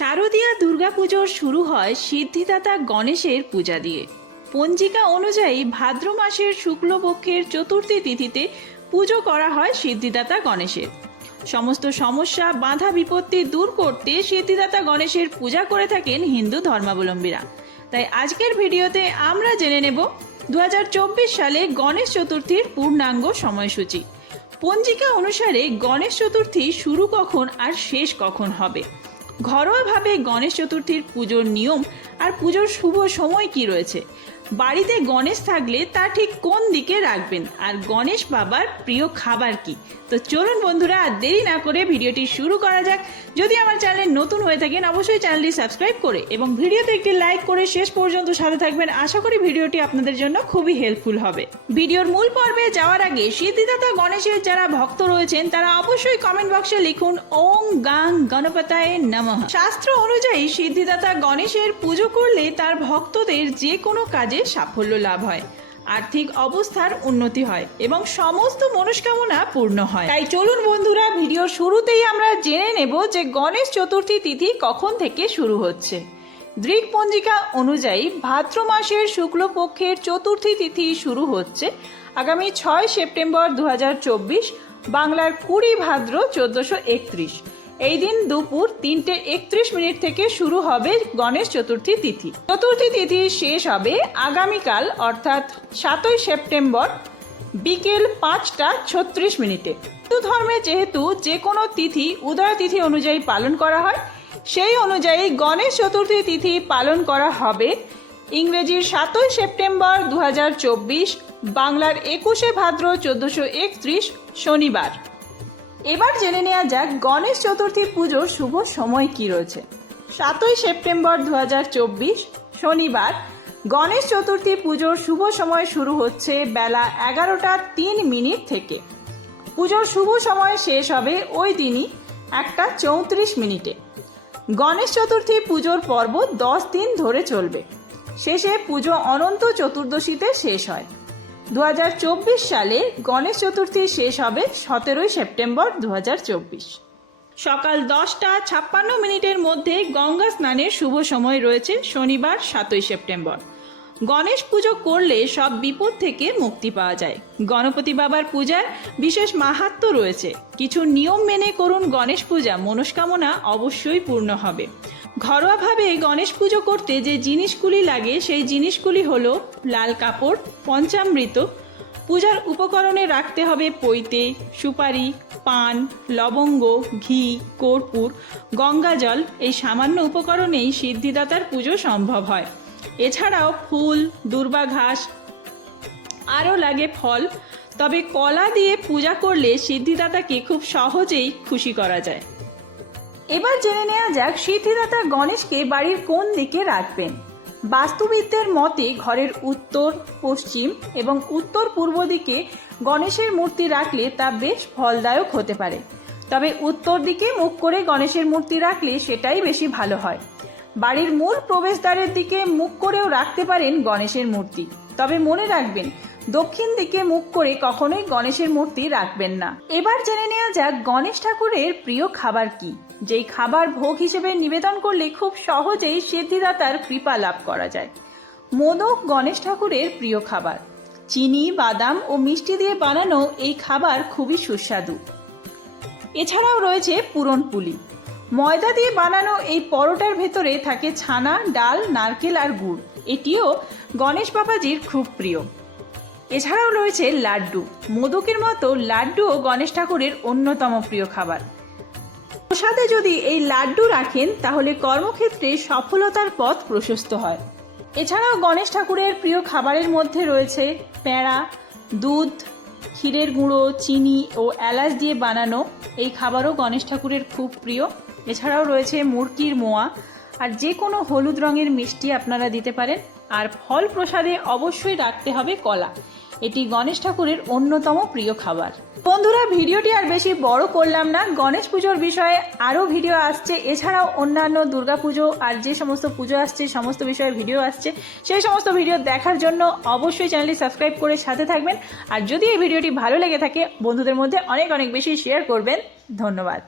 শারদীয়া দুর্গাপুজোর শুরু হয় সিদ্ধিদাতা গণেশের পূজা দিয়ে। পঞ্জিকা অনুযায়ী ভাদ্র মাসের শুক্লপক্ষের চতুর্থী তিথিতে পুজো করা হয় সিদ্ধিদাতা গণেশের। সমস্ত সমস্যা, বাধা বিপত্তি দূর করতে সিদ্ধিদাতা গণেশের পূজা করে থাকেন হিন্দু ধর্মাবলম্বীরা। তাই আজকের ভিডিওতে আমরা জেনে নেব দু হাজার চব্বিশ সালে গণেশ চতুর্থীর পূর্ণাঙ্গ সময়সূচি। পঞ্জিকা অনুসারে গণেশ চতুর্থী শুরু কখন আর শেষ কখন হবে? ঘরোয়াভাবে গণেশ চতুর্থীর পুজোর নিয়ম আর পুজোর শুভ সময় কি রয়েছে? বাড়িতে গণেশ থাকলে তা ঠিক কোন দিকে রাখবেন? আর গণেশ বাবার প্রিয় খাবার কি? তো চলুন বন্ধুরা আর দেরি না করে ভিডিওটি শুরু করা যাক। যদি আমার চ্যানেল নতুন হয়ে থাকেন, অবশ্যই চ্যানেলটি সাবস্ক্রাইব করে এবং ভিডিওতে একটি লাইক করে শেষ পর্যন্ত সাথে থাকবেন। আশা করি ভিডিওটি আপনাদের জন্য খুবই হেল্পফুল হবে। ভিডিওর মূল পর্বে যাওয়ার আগে সিদ্ধিদাতা গণেশের যারা ভক্ত রয়েছেন, তারা অবশ্যই কমেন্ট বক্সে লিখুন ওং গাং গণপতায় নমঃ। শাস্ত্র অনুযায়ী সিদ্ধিদাতা গণেশের পুজো করলে তার ভক্তদের যে কোনো কাজে সাফল্য লাভ হয়। আর্থিক অবস্থার উন্নতি হয় এবং সমস্ত মনস্কামনা পূর্ণ হয়। তাই চলুন বন্ধুরা ভিডিও শুরুতেই আমরা জেনে নেব যে গণেশ চতুর্থী তিথি কখন থেকে শুরু হচ্ছে। দৃক পঞ্জিকা অনুযায়ী ভাদ্র মাসের শুক্লপক্ষের চতুর্থী তিথি শুরু হচ্ছে আগামী ছয় সেপ্টেম্বর দু হাজার চব্বিশ, বাংলার কুড়ি ভাদ্র চোদ্দশো একত্রিশ। এই দিন দুপুর তিনটে একত্রিশ মিনিট থেকে শুরু হবে গণেশ চতুর্থী তিথি। চতুর্থী তিথি শেষ হবে আগামীকাল, অর্থাৎ সাতই সেপ্টেম্বর বিকেল পাঁচটা ছত্রিশ মিনিটে। হিন্দু ধর্মে যেহেতু যে কোনো তিথি উদয় তিথি অনুযায়ী পালন করা হয়, সেই অনুযায়ী গণেশ চতুর্থী তিথি পালন করা হবে ইংরেজির সাতই সেপ্টেম্বর দু হাজার চব্বিশ, বাংলার একুশে ভাদ্র চোদ্দশো শনিবার। এবার জেনে নেওয়া যাক গণেশ চতুর্থী পুজোর শুভ সময় কি রয়েছে। সাতই সেপ্টেম্বর দু হাজার চব্বিশ, শনিবার, গণেশ চতুর্থী পুজোর শুভ সময় শুরু হচ্ছে বেলা এগারোটা তিন মিনিট থেকে। পুজোর শুভ সময় শেষ হবে ওই দিনই একটা চৌত্রিশ মিনিটে। গণেশ চতুর্থী পুজোর পর্ব দশ দিন ধরে চলবে। শেষে পুজো অনন্ত চতুর্দশীতে শেষ হয়। দু হাজার চব্বিশ সালে গণেশ চতুর্থী শেষ হবে সতেরোই সেপ্টেম্বর দু হাজার চব্বিশ। সকাল দশটা ছাপ্পান্ন মিনিটের মধ্যে গঙ্গা স্নানের শুভ সময় রয়েছে শনিবার সাতই সেপ্টেম্বর। গণেশ পুজো করলে সব বিপদ থেকে মুক্তি পাওয়া যায়। গণপতি বাবার পূজার বিশেষ মাহাত্ম্য রয়েছে। কিছু নিয়ম মেনে করুন গণেশ পূজা, মনস্কামনা অবশ্যই পূর্ণ হবে। ঘরোয়াভাবে গণেশ পুজো করতে যে জিনিসগুলি লাগে, সেই জিনিসগুলি হলো লাল কাপড়, পঞ্চামৃত। পূজার উপকরণে রাখতে হবে পৈতে, সুপারি, পান, লবঙ্গ, ঘি, কর্পূর গঙ্গাজল এই সামান্য উপকরণেই সিদ্ধিদাতার পুজো সম্ভব হয়। এছাড়াও ফুল, দুর্বা ঘাস, আরও লাগে ফল। তবে কলা দিয়ে পূজা করলে সিদ্ধিদাতাকে খুব সহজেই খুশি করা যায়। এবার জেনে নেওয়া যাক সিদ্ধিদাতা গণেশকে বাড়ির কোন দিকে রাখবেন। বাস্তুবিদদের মতে ঘরের উত্তর, পশ্চিম এবং উত্তর পূর্ব দিকে গণেশের মূর্তি রাখলে তা বেশ ফলদায়ক হতে পারে। তবে উত্তর দিকে মুখ করে গণেশের মূর্তি রাখলে সেটাই বেশি ভালো হয়। বাড়ির মূল প্রবেশদ্বারের দিকে মুখ করেও রাখতে পারেন গণেশের মূর্তি। তবে মনে রাখবেন দক্ষিণ দিকে মুখ করে কখনোই গণেশের মূর্তি রাখবেন না। এবার জেনে নেওয়া যাক গণেশ ঠাকুরের প্রিয় খাবার কি। যেই খাবার ভোগ হিসেবে নিবেদন করলে খুব সহজেই সিদ্ধিদাতার কৃপা লাভ করা যায়। মোদক গণেশ ঠাকুরের প্রিয় খাবার। চিনি, বাদাম ও মিষ্টি দিয়ে বানানো এই খাবার খুবই সুস্বাদু। এছাড়াও রয়েছে পুরনপুলি ময়দা দিয়ে বানানো এই পরোটার ভেতরে থাকে ছানা, ডাল, নারকেল আর গুড়। এটিও গণেশ বাবাজির খুব প্রিয়। এছাড়াও রয়েছে লাড্ডু। মোদকের মতো লাড্ডুও গণেশ ঠাকুরের অন্যতম প্রিয় খাবার। প্রসাদে যদি এই লাড্ডু রাখেন, তাহলে কর্মক্ষেত্রে সফলতার পথ প্রশস্ত হয়। এছাড়াও গণেশ ঠাকুরের প্রিয় খাবারের মধ্যে রয়েছে প্যাঁড়া দুধ, ক্ষীরের গুঁড়ো, চিনি ও এলাচ দিয়ে বানানো এই খাবারও গণেশ ঠাকুরের খুব প্রিয়। এছাড়াও রয়েছে মুরগির মোয়া। আর যে কোনো হলুদ রঙের মিষ্টি আপনারা দিতে পারেন। আর ফল প্রসাদে অবশ্যই রাখতে হবে কলা। এটি গণেশ ঠাকুরের অন্যতম প্রিয় খাবার। বন্ধুরা, ভিডিওটি আর বেশি বড় করলাম না। গণেশ পুজোর বিষয়ে আরও ভিডিও আসছে। এছাড়াও অন্যান্য দুর্গাপুজো আর যে সমস্ত পুজো আসছে, সমস্ত বিষয়ের ভিডিও আসছে, সেই সমস্ত ভিডিও দেখার জন্য অবশ্যই চ্যানেলটি সাবস্ক্রাইব করে সাথে থাকবেন। আর যদি এই ভিডিওটি ভালো লেগে থাকে, বন্ধুদের মধ্যে অনেক অনেক বেশি শেয়ার করবেন। ধন্যবাদ।